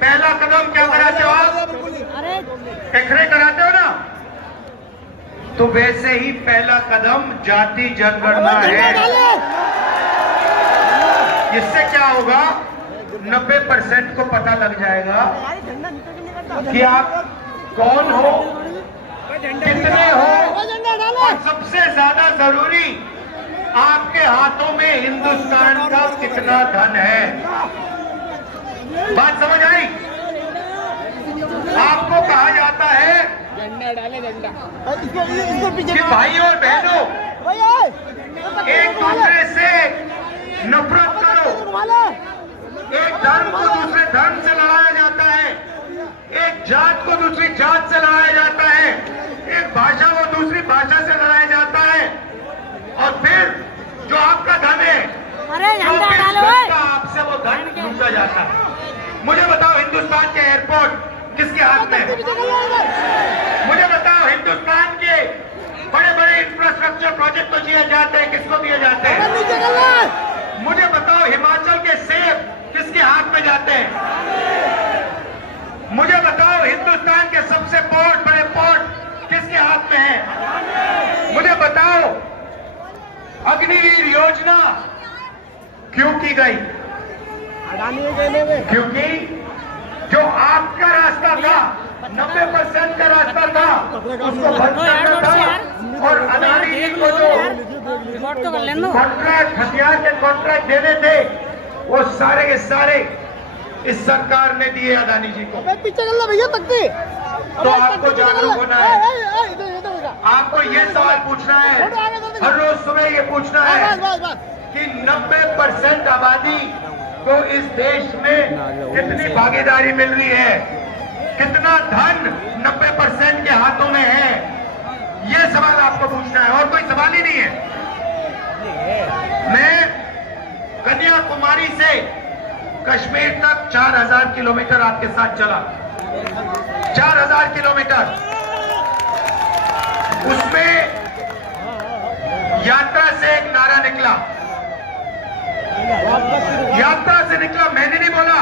पहला कदम क्या कराते हो आप? एक्सरे कराते हो ना? तो वैसे ही पहला कदम जाति जनगणना है। इससे क्या होगा? 90% को पता लग जाएगा कि आप कौन हो, कितने हो, और सबसे ज्यादा जरूरी आपके हाथों में हिंदुस्तान का कितना धन है। बात समझ आई? आपको कहा जाता है कि भाई और बहनों एक दूसरे से नफरत करो। एक धर्म को दूसरे धर्म से लड़ाया जाता है, एक जात को दूसरी जात से लड़ाया जाता है, एक भाषा को दूसरी भाषा से लड़ाया जाता है, और फिर जो आपका धन है, आपसे वो धन लूटा जाता है। मुझे बताओ, हिंदुस्तान के एयरपोर्ट किसके हाथ में है? मुझे बताओ, हिंदुस्तान के बड़े बड़े इंफ्रास्ट्रक्चर प्रोजेक्ट तो दिए जाते हैं, किसको दिए जाते हैं? मुझे बताओ, हिमाचल के सेब किसके हाथ में जाते हैं? मुझे बताओ, हिंदुस्तान के सबसे बड़े पोर्ट किसके हाथ में है? मुझे बताओ, अग्निवीर योजना क्यों की गई? क्योंकि जो आपका रास्ता था, 90% का रास्ता था, उसको बंद करना था, और अदानी जी को जो कॉन्ट्रैक्ट, हथियार के कॉन्ट्रैक्ट देने थे, वो सारे के सारे इस सरकार ने दिए अदानी जी को। पीछे चलना भैया तकती। तो आपको जागरूक होना है, आपको ये सवाल पूछना है, हर रोज सुबह ये पूछना है कि 90% आबादी को इस देश में कितनी भागीदारी मिल रही है, कितना धन 90% के हाथों में है। ये सवाल आपको पूछना है, और कोई सवाल ही नहीं है। मैं कन्याकुमारी से कश्मीर तक 4000 किलोमीटर आपके साथ चला, 4000 किलोमीटर। उसमें यात्रा से एक नारा निकला, यात्रा से निकला, मैंने नहीं बोला,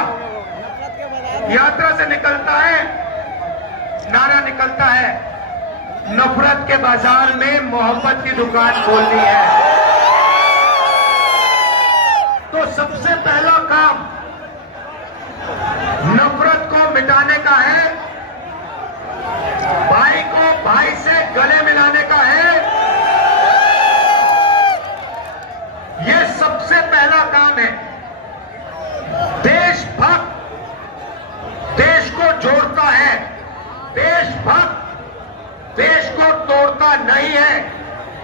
यात्रा से निकलता है, नारा निकलता है, नफरत के बाजार में मोहब्बत की दुकान खोलनी है। तो सबसे पहला काम नफरत को मिटाने का है, भाई को भाई से गले मिलाने का है। यह सबसे पहला काम है। देशभक्त देश को जोड़ता है, देशभक्त देश को तोड़ता नहीं है।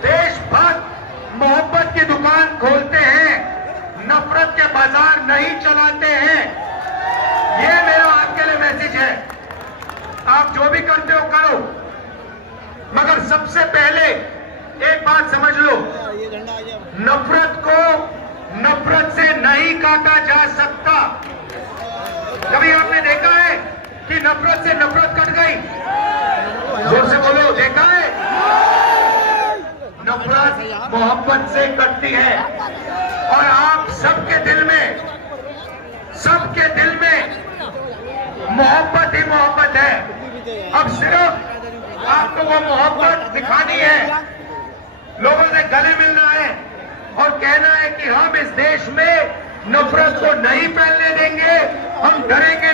देशभक्त मोहब्बत की दुकान खोलते हैं, नफरत के बाजार नहीं चलाते हैं। ये मेरा आपके लिए मैसेज है। आप जो भी करते हो करो, मगर सबसे पहले एक बात समझ लो, नफरत को नफरत से नहीं काटा जा सकता। कभी आपने देखा है कि नफरत से नफरत कट गई? जोर से बोलो, देखा है? नफरत मोहब्बत से कटती है, और आप सबके दिल में मोहब्बत ही मोहब्बत है। अब सिर्फ आपको वो मोहब्बत दिखानी है, लोगों से गले मिलना है, और कहना है कि हम इस देश में नफरत को नहीं फैलने देंगे, हम डरेंगे